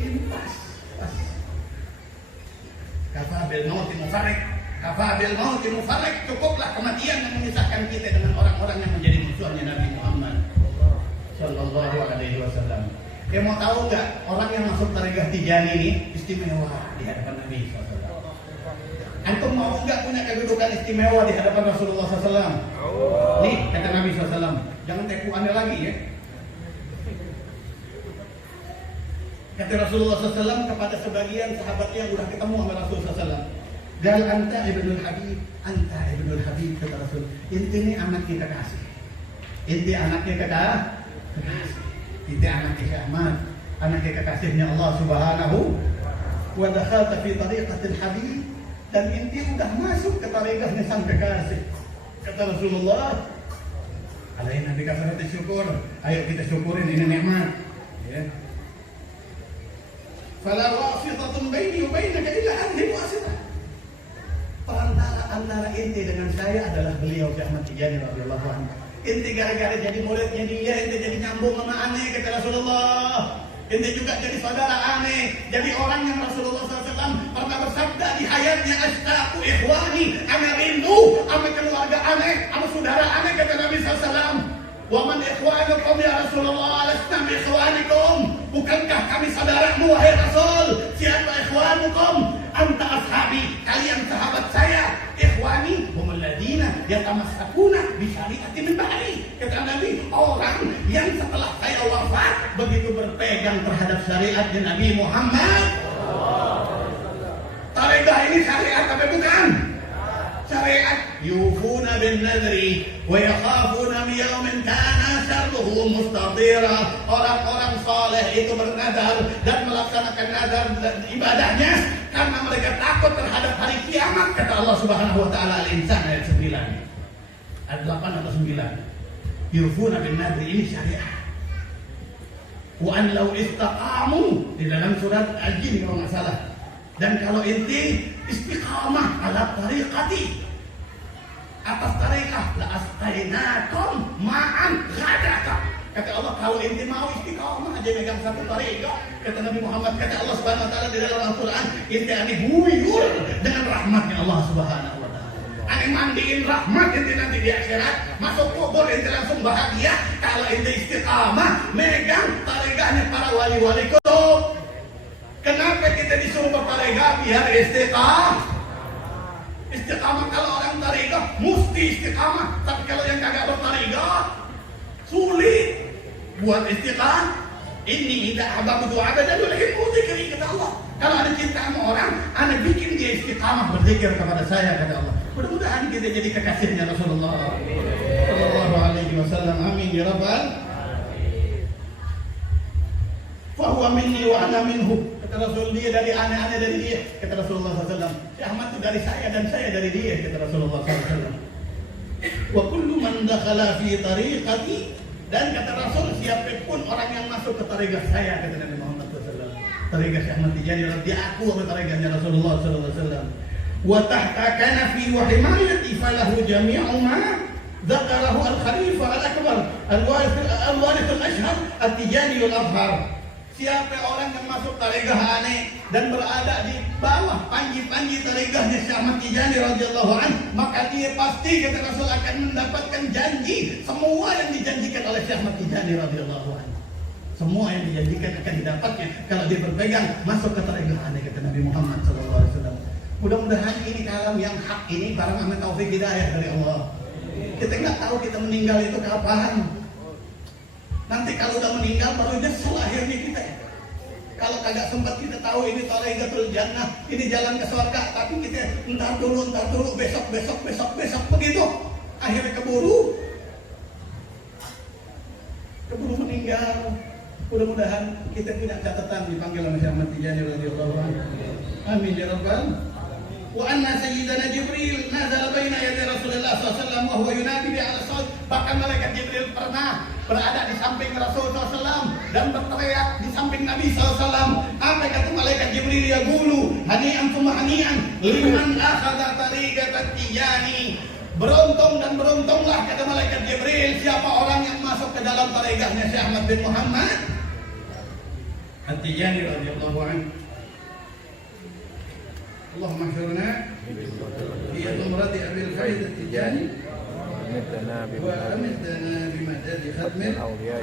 Ini pas. Kafabil mauti mufarrik. Kafabil mauti mufarrik. Cukuplah kematian yang memisahkan kita dengan orang-orang yang menjadi musuhnya Nabi Muhammad Sallallahu Alaihi Wasallam. Mau tahu nggak orang yang masuk Tariqah Tijani ini istimewa di hadapan Nabi SAW? Antum mau nggak punya kedudukan istimewa di hadapan Rasulullah SAW? Nih kata Nabi SAW, jangan tepu aneh lagi ya. Kata Rasulullah SAW kepada sebagian sahabatnya yang udah ketemu sama Rasulullah SAW, Gal anta ibnul Habib, anta ibnul Habib, kata Rasul. Inti ini anak kita kasih. Inti anaknya kata kasih. Inti anaknya Ahmad, anaknya kekasihnya Allah Subhanahu wa dakhalta fi tariqatil Habib, dan inti udah masuk ke tariqahnya sang kekasih. Kata Rasulullah, alaina bika farati syukur. Ayo kita syukurin ini nikmat. Ya. Fala wasitatun baini wa bainaka illa hadhihi wasitah. Perantara antara inti dengan saya adalah beliau Syekh Ahmad Tijani radhiyallahu anhu. Inti gara-gara jadi muridnya dia, inti jadi nyambung sama aneh kata Rasulullah. Inti juga jadi saudara aneh, jadi orang yang Rasulullah SAW pernah bersabda di hayatnya, ashtaqu ikhwani, ana rindu sama keluarga aneh, sama saudara aneh kata Nabi SAW. Wa man ikhwanukum ya Rasulullah, lasna bi ikhwanikum. Bukankah kami saudaramu wahai Rasul? Siapa ikhwanukum? Anta ashabi, kalian sahabat saya. Ikhwani hum alladziina yatamassakuna bi syari'ati min ba'di. Kata Nabi, orang yang setelah saya wafat begitu berpegang terhadap syariatnya Nabi Muhammad. Tariqah ini syariat apa bukan? Syariat. Yufuna bin nadri wa yakhafuna min yawmin kana syarruhu mustatira. Orang-orang saleh itu bernadar dan melaksanakan nadar dan ibadahnya karena mereka takut terhadap hari kiamat, kata Allah Subhanahu wa taala Al-Insan ayat 9. Ayat 8 atau 9. Yufuna bin nadri, ini syariat. Wa an law istaqamu, di dalam surat Al-Jin kalau enggak salah. Dan kalau inti istiqamah ala tariqati, atas tariqah, la astainakum ma'an ghadaka. Kata Allah, kalau inti mau istiqamah aja megang satu tariqah, kata Nabi Muhammad, kata Allah Subhanahu wa taala di dalam Al-Qur'an, inti ani huyur dengan rahmatnya Allah Subhanahu wa taala. Ani mandiin rahmat inti nanti di akhirat, masuk kubur inti langsung bahagia kalau inti istiqamah megang tariqahnya para wali-wali kutub. Kenapa kita disuruh bertariqah? Biar istiqamah. Istiqamah kalau orang tariqah mesti istiqamah, tapi kalau yang kagak bertariqah sulit buat istiqamah. Ini tidak abadu abadan wa lakin dzikri, kata Allah. Kalau ada cinta sama orang, ana bikin dia istiqamah berzikir kepada saya, kata Allah. Mudah-mudahan kita jadi kekasihnya Rasulullah sallallahu alaihi wasallam. Amin ya rabbal. Fa huwa minni wa ana minhu. Kata Rasul, dia dari aneh-aneh dari dia, kata Rasulullah SAW. Syekh Ahmad itu dari saya dan saya dari dia, kata Rasulullah SAW. Wa kullu man dakhala fi tariqati, dan kata Rasul, siapapun orang yang masuk ke tariqah saya, kata Nabi Muhammad SAW. Tariqah Syekh Ahmad Tijani, dia aku sama tariqahnya Rasulullah SAW. Wa tahta kanafi wa himayati falahu jami'u ma dzakarahu al-Khalifah al-Akbar al-Warith al-Ashhar at-Tijani al-Azhar. Siapa orang yang masuk tariqah aneh dan berada di bawah panji-panji tariqahnya Syekh Ahmad Tijani radhiyallahu anhu, maka dia pasti, kata Rasul, akan mendapatkan janji semua yang dijanjikan oleh Syekh Ahmad Tijani radhiyallahu anhu. Semua yang dijanjikan akan didapatnya kalau dia berpegang masuk ke tariqah aneh, kata Nabi Muhammad sallallahu alaihi wasallam. Mudah-mudahan ini kalam yang hak ini barang amat taufik hidayah dari Allah. Kita nggak tahu kita meninggal itu kapan. Nanti kalau udah meninggal baru nyesel akhirnya kita. Kalau kagak sempat kita tahu ini tariqatul jannah, ini jalan ke surga, tapi kita entar dulu, besok begitu. Akhirnya keburu meninggal. Mudah-mudahan kita punya catatan dipanggil oleh Syekh Ahmad Tijani radhiyallahu anhu. Amin ya rabbal. Wa anna sayyidana Jibril nazala baina yaday Rasulullah SAW wa huwa yunadi bi ala saut. Bahkan malaikat Jibril pernah berada di samping Rasulullah SAW dan berteriak di samping Nabi SAW. Apa kata malaikat Jibril? Ya gulu hani'an thumma hani'an liman akhadha tariqat Tijani. Beruntung dan beruntunglah kata malaikat Jibril siapa orang yang masuk ke dalam tariqahnya Syekh Ahmad bin Muhammad At-Tijani radhiyallahu anhu. Allahumma syurna fi umrati Abil Faid At-Tijani wa amitna bimadadi khatmil awliya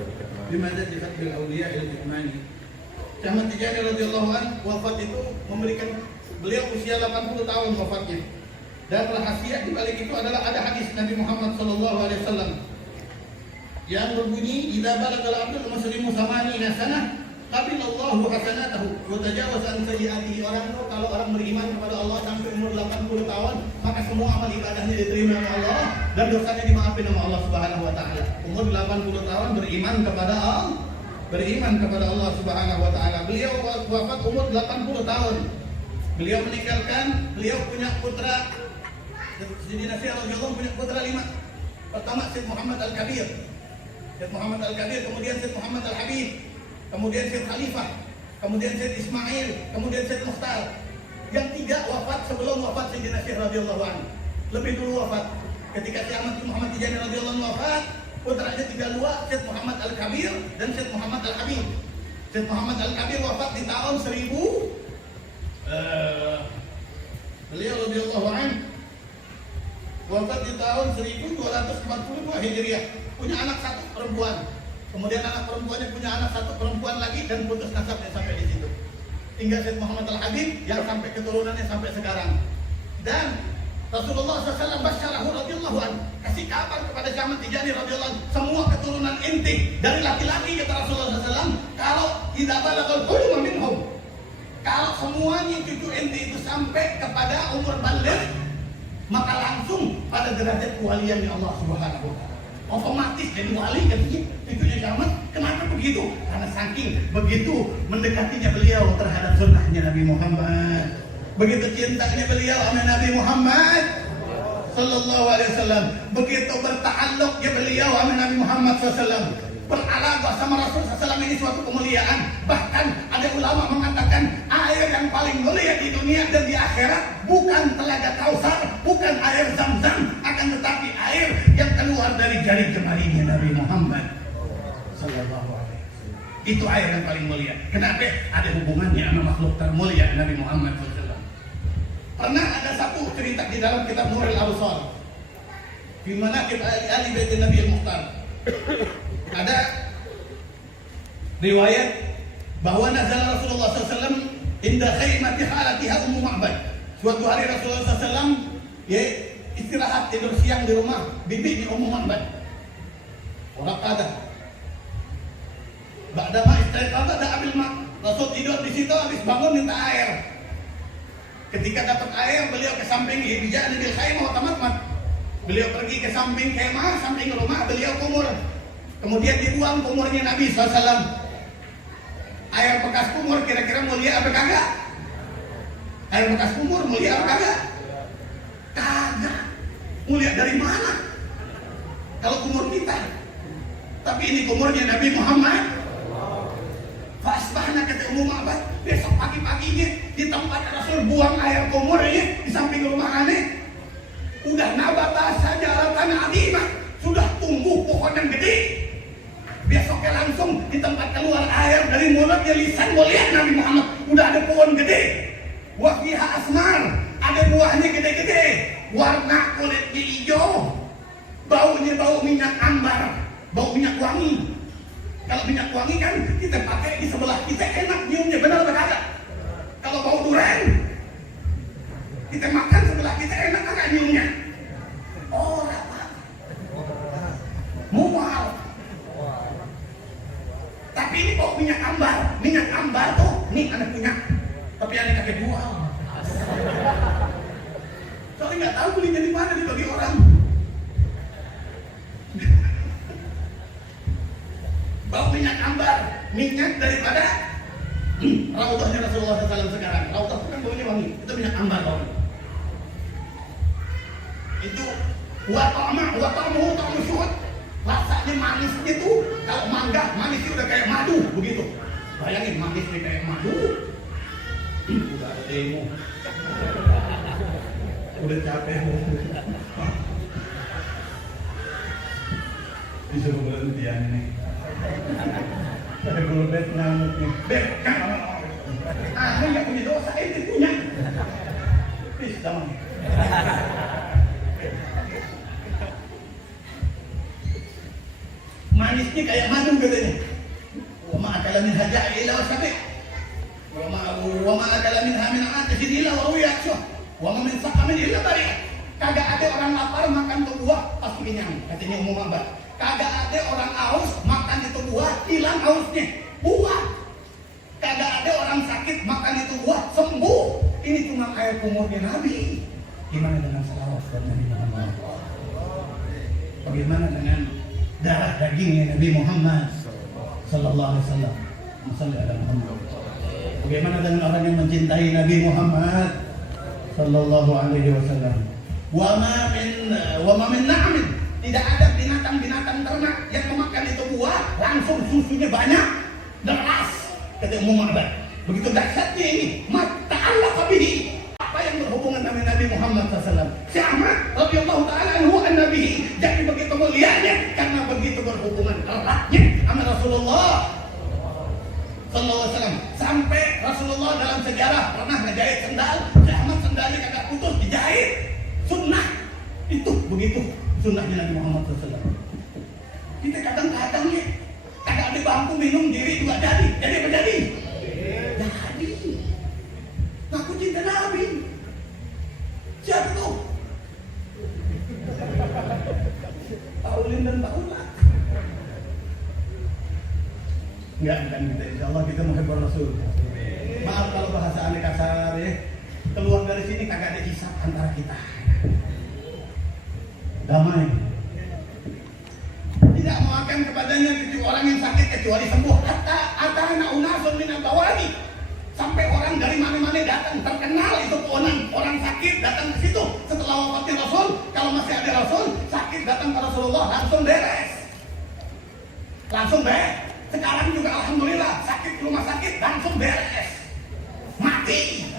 il-Kitmani. Syekh Ahmad Tijani radhiyallahu anhu wafat itu memberikan beliau usia 80 tahun wafatnya. Dan rahasia di balik itu adalah ada hadis Nabi Muhammad sallallahu alaihi wasallam yang berbunyi idza balagal abdul muslimu samanina sanah qabilallahu hasanatahu wa tajawaza an sayyi'atihi. Orang itu kalau orang beriman kepada Allah sampai umur 80 tahun maka semua amal ibadahnya diterima oleh Allah dan dosanya dimaafkan oleh Allah Subhanahu wa taala. Umur 80 tahun beriman kepada Allah Subhanahu wa taala. Beliau wafat umur 80 tahun. Beliau meninggalkan, beliau punya putra Sayyidina Syekh radhiyallahu punya putra 5. Pertama Syekh Muhammad Al-Kabir. Syekh Muhammad Al-Kabir, kemudian Syekh Muhammad Al-Habib, kemudian Syekh Khalifah, kemudian Syekh Ismail, kemudian Syekh Mukhtar. Yang 3 wafat sebelum wafat Sayyidina Syekh radhiyallahu anhu. Lebih dulu wafat. Ketika Syekh Ahmad bin Muhammad Tijani radhiyallahu anhu wafat, putranya 3 Syekh Muhammad Al-Kabir dan Syekh Muhammad Al-Habib. Syekh Muhammad Al-Kabir wafat di tahun 1000 beliau radhiyallahu anhu wafat di tahun 1242 Hijriah. Punya anak 1 perempuan. Kemudian anak perempuannya punya anak 1 perempuan lagi dan putus nasabnya sampai di situ. Tinggal Syekh Muhammad Al-Habib yang sampai keturunannya sampai sekarang. Dan Rasulullah SAW basyarahu radhiyallahu anhu kasih kabar kepada Syekh Ahmad Tijani radhiyallahu anhu semua keturunan inti dari laki-laki kata Rasulullah SAW kalau idza balagal hulum minhum, kalau semuanya cucu ente itu sampai kepada umur baligh maka langsung pada derajat kewalian di Allah Subhanahu wa taala. Otomatis jadi wali katanya cucunya Syekh Ahmad. Kenapa begitu? Karena saking begitu mendekatinya beliau terhadap sunnahnya Nabi Muhammad. Begitu cintanya beliau sama Nabi Muhammad sallallahu alaihi wasallam. Begitu berta'alluqnya beliau sama Nabi Muhammad sallallahu alaihi wasallam. Beralaqah sama Rasul SAW ini suatu kemuliaan. Bahkan ada ulama mengatakan air yang paling mulia di dunia dan di akhirat bukan telaga Kausar, bukan air Zam-Zam, akan tetapi air yang keluar dari jari jemarinya Nabi Muhammad sallallahu alaihi wasallam. Itu air yang paling mulia. Kenapa? Ada hubungannya sama makhluk termulia Nabi Muhammad SAW. Pernah ada satu cerita di dalam kitab Nurul Absar di mana kita Ali Bait Nabi Al-Mukhtar. Ada riwayat bahwa nazala Rasulullah SAW inda khaymati halatiha Ummu Ma'bad. Suatu hari Rasulullah SAW istirahat tidur siang di rumah bibi di Ummu Ma'bad. Orang kata ba'dama istirahat ada ambil mak. Rasul tidur di situ habis bangun minta air. Ketika dapat air beliau ke samping bijak bil khaymah wa tamatmat. Beliau pergi ke samping kemah, samping rumah beliau kumur. Kemudian dibuang kumurnya Nabi SAW. Air bekas kumur kira-kira mulia apa kagak? Air bekas kumur mulia apa kagak? Kagak. Mulia dari mana? Kalau kumur kita. Tapi ini kumurnya Nabi Muhammad. Fasbahna kata Ummu Ma'bad. Besok pagi-paginya di tempat Rasul buang air kumurnya di samping rumah aneh. Udah nabata sajaratan adimah. Sudah tumbuh pohon yang gede. Besoknya langsung di tempat keluar air dari mulutnya lisan mulia Nabi Muhammad udah ada pohon gede. Wafiha asmar, ada buahnya gede-gede. Warna kulitnya hijau. Baunya bau minyak ambar, bau minyak wangi. Kalau minyak wangi kan kita pakai di sebelah kita enak nyiumnya, benar apa kagak? Kalau bau durian kita makan sebelah kita enak kagak nyiumnya? Oh, mual. Tapi ini kok minyak ambar tuh, nih anak punya, tapi anak kakek buah. Soalnya nggak tahu belinya di mana dibagi orang. Bau minyak ambar, minyak daripada raudhahnya Rasulullah SAW sekarang. Raudhah itu kan baunya wangi, itu minyak ambar baunya. Itu ta'mu syuhud. Rasanya manis itu, kalau mangga manisnya udah kayak madu begitu. Bayangin manisnya kayak madu. Udah ada demo. Udah capek. Disuruh berhentian nih. Saya gulbet ngamuk nih. Beb, Anda nggak punya dosa, itu punya. Bisa mah. Manisnya kayak madu katanya. Wa ma akala min haja'i illa wasabi. Wa ma akala min hamin atis illa wa huwa yakshah. Wa ma min saqamin illa bari'. Kagak ada orang lapar makan tuh buah pasti kenyang, katanya Ummu Ma'bad. Kagak ada orang haus makan itu buah hilang hausnya. Buah. Kagak ada orang sakit makan itu buah sembuh. Ini cuma air kumurnya Nabi. Gimana dengan salawat buat Nabi Muhammad? Bagaimana dengan darah dagingnya Nabi Muhammad sallallahu alaihi wasallam? Bagaimana dengan orang yang mencintai Nabi Muhammad sallallahu alaihi wasallam? Wa ma min na'min, tidak ada binatang-binatang ternak yang memakan itu buah langsung susunya banyak deras, kata Ummu Ma'bad. Begitu dahsyatnya ini, ta'allaqa bihi, apa yang berhubungan dengan Nabi Muhammad SAW. Si Ahmad radhiyallahu ta'ala anhu an-nabi, jadi begitu mulianya karena begitu berhubungan eratnya sama Rasulullah sallallahu alaihi wasallam. Sampai Rasulullah dalam sejarah pernah ngejahit sendal, si Ahmad sendalnya kagak putus dijahit. Sunnah itu begitu sunnahnya Nabi Muhammad SAW. Kita kadang-kadang ya kagak ada bangku minum diri juga jadi apa jadi? Jadi. Aku cinta Nabi. Siapa tuh? Paulin dan Paulat. Enggak bukan kita, insya Allah kita menghibur Rasul. Maaf kalau bahasa aneh kasar ya. Keluar dari sini kagak ada hisab antara kita. Damai. Tidak memakan kepadanya kecuali orang yang sakit kecuali sembuh. Hatta atana unasun min al-bawani. Sampai orang dari mana-mana datang, terkenal itu pohonan orang sakit datang ke situ. Setelah wafatnya Rasul, kalau masih ada Rasul, sakit datang ke Rasulullah langsung beres. Langsung beres. Sekarang juga alhamdulillah sakit rumah sakit langsung beres. Mati.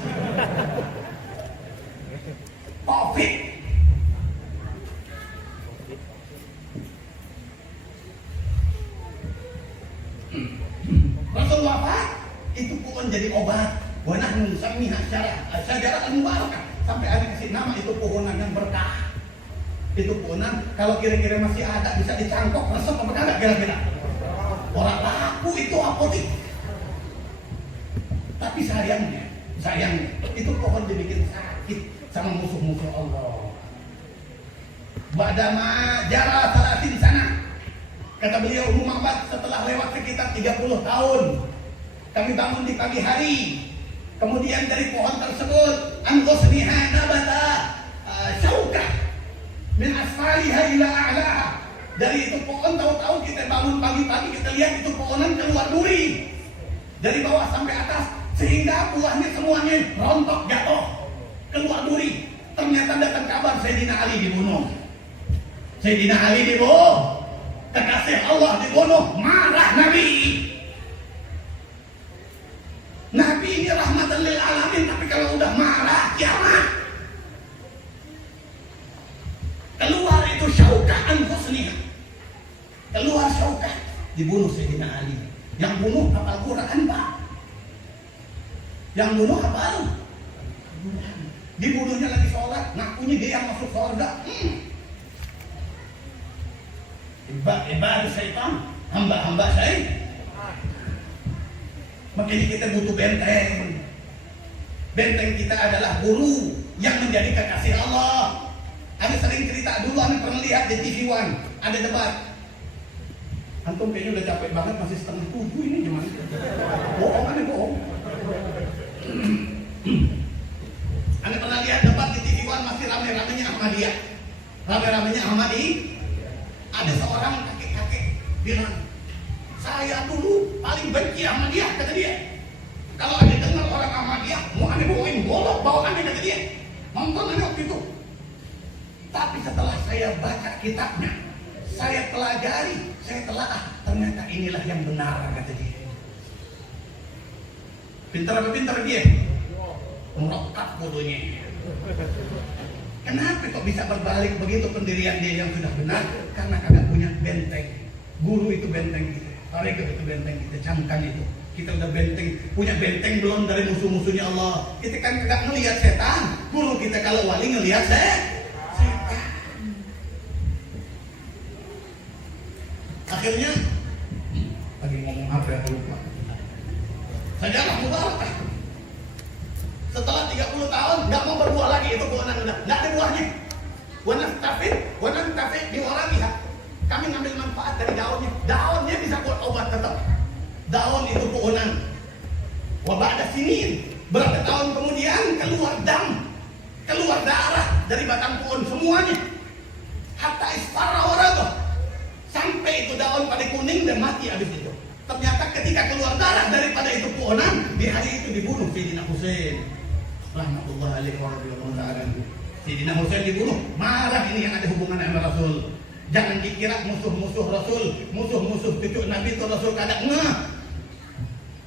Covid. Rasul wafat, itu pohon jadi obat. Wa nahnu nusammiha syajarah al-mubarakah. Sampai ada kasih nama itu pohonan yang berkah. Itu pohonan kalau kira-kira masih ada bisa dicangkok, resep apa enggak kira-kira? Orang laku itu apotik. Tapi sayangnya itu pohon dibikin sakit sama musuh-musuh Allah. Badama jara salatin sana. Kata beliau Ummu Ma'bad, setelah lewat sekitar 30 tahun kami bangun di pagi hari. Kemudian dari pohon tersebut anghusniha nabata syaukah min asfaliha ila a'laha. Dari itu pohon tahu-tahu kita bangun pagi-pagi kita lihat itu pohonan keluar duri dari bawah sampai atas, sehingga buahnya semuanya rontok jatuh keluar duri. Ternyata datang kabar Sayyidina Ali dibunuh. Sayyidina Ali dibunuh, kekasih Allah dibunuh. Marah Nabi. Nabi ini rahmatan lil alamin, tapi kalau udah marah kiamat. Keluar itu syaukah anfusniha, keluar syaukah, dibunuh Sayyidina Ali. Yang bunuh hafal Quran Pak. Yang bunuh hafal. Dibunuhnya lagi sholat, ngakunya dia yang masuk surga. Ibadah syaitan, hamba-hamba saya. Makanya kita butuh benteng. Benteng kita adalah guru yang menjadi kekasih Allah. Ada sering cerita dulu, anda pernah lihat di TV One ada debat. Antum kayaknya udah capek banget, masih 6:30 ini gimana? Bohong, aneh bohong. Anda pernah lihat debat di TV One, masih rame-ramenya Ahmadiyah. Rame-ramenya Ahmadiyah. Ada seorang kakek-kakek bilang, saya dulu paling benci nonton aja waktu itu. Tapi setelah saya baca kitabnya, saya pelajari, saya telaah, ternyata inilah yang benar, kata dia. Pintar apa pintar dia? Merokat bodohnya. Kenapa kok bisa berbalik begitu pendirian dia yang sudah benar? Karena kagak punya benteng. Guru itu benteng kita, tarekat itu benteng kita, camkan itu. Kita udah benteng, punya benteng belum dari musuh-musuhnya Allah. Kita kan kagak ngelihat setan. Guru kita kalau wali ngelihat setan. Akhirnya lagi ngomong apa ya, lupa. Sajalah mubarakah. Setelah 30 tahun nggak mau berbuah lagi itu buahan udah nggak ada buahnya. Wanan tafid di warabiha. Kami ngambil manfaat dari daunnya. Daunnya bisa buat obat tetap. Daun itu pohonan. Wabah ada sinin. Berapa tahun kemudian keluar dam, keluar darah dari batang pohon semuanya. Hatta isfarra warado. Sampai itu daun pada kuning dan mati habis itu. Ternyata ketika keluar darah daripada itu pohonan, di hari itu dibunuh Sayyidina Husain. Rahmatullah alaihi wa ta'ala. Sayyidina Husain dibunuh. Marah ini yang ada hubungan dengan Rasul. Jangan dikira musuh-musuh Rasul, musuh-musuh cucu Nabi itu Rasul kadang ngeh.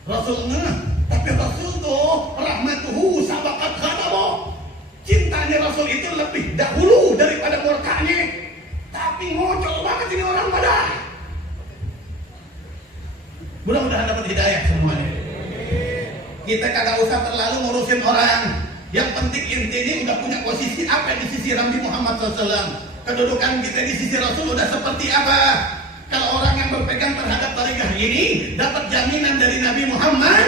Rasul ngeh. Tapi Rasul tuh rahmatuhu sabaqat ghadabu. Cintanya Rasul itu lebih dahulu daripada murkanya. Tapi ngocol banget ini orang pada. Mudah-mudahan dapat hidayah semuanya. Kita kagak usah terlalu ngurusin orang. Yang penting intinya udah punya posisi apa di sisi Nabi Muhammad SAW. Kedudukan kita di sisi Rasul udah seperti apa? Kalau orang yang berpegang terhadap tarikhah ini dapat jaminan dari Nabi Muhammad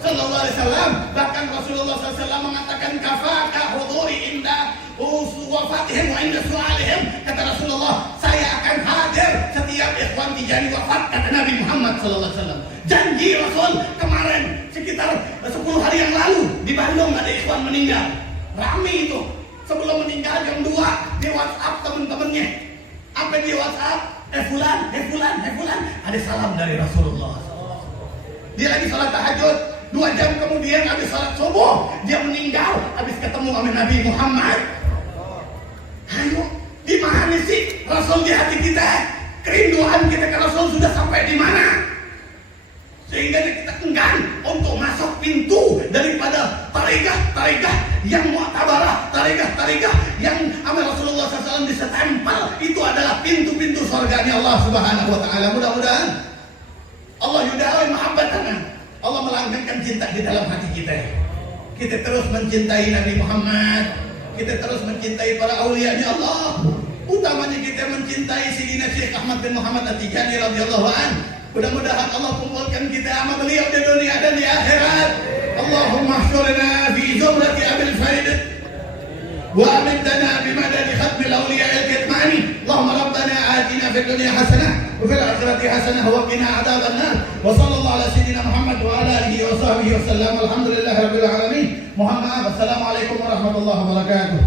SAW. Bahkan Rasulullah SAW mengatakan kafaka huduri inda wafatihim wa inda su'alihim. Kata Rasulullah, saya akan hadir setiap ikhwan Tijani wafat, kata Nabi Muhammad SAW. Janji Rasul kemarin sekitar 10 hari yang lalu di Bandung ada ikhwan meninggal. Rame itu. Sebelum meninggal jam 2 di WhatsApp teman-temannya. Apa di WhatsApp? Fulan. Ada salam dari Rasulullah. Dia lagi sholat tahajud. 2 jam kemudian habis sholat subuh dia meninggal habis ketemu sama Nabi Muhammad. Ayo, di mana sih Rasul di hati kita? Kerinduan kita ke Rasul sudah sampai di mana? Sehingga kita enggan untuk masuk pintu daripada tarikah yang mu'tabarah, tarikah yang sama Rasulullah SAW disetempel. Itu adalah pintu-pintu surganya Allah Subhanahu wa Ta'ala. Mudah-mudahan Allah yudawi mahabbatana. Allah melanggengkan cinta di dalam hati kita. Kita terus mencintai Nabi Muhammad. Kita terus mencintai para awliya-Nya Allah. Utamanya kita mencintai Sayyidina Syekh Ahmad bin Muhammad At-Tijani radhiyallahu anhu. Mudah-mudahan Allah kumpulkan kita sama beliau di dunia dan di akhirat. Allahumma ihshurna fi zumrati Abil Faid wa amdana bimadadi khatmil awliya'il kitmani. Allahumma rabbana atina fid dunya hasanah wa fil akhirati hasanah wa qina adzaban nar. Wa sallallahu ala sayyidina Muhammad wa ala alihi wa sahbihi wa sallam. Alhamdulillahirabbil alamin. Muhammad, assalamualaikum warahmatullahi wabarakatuh.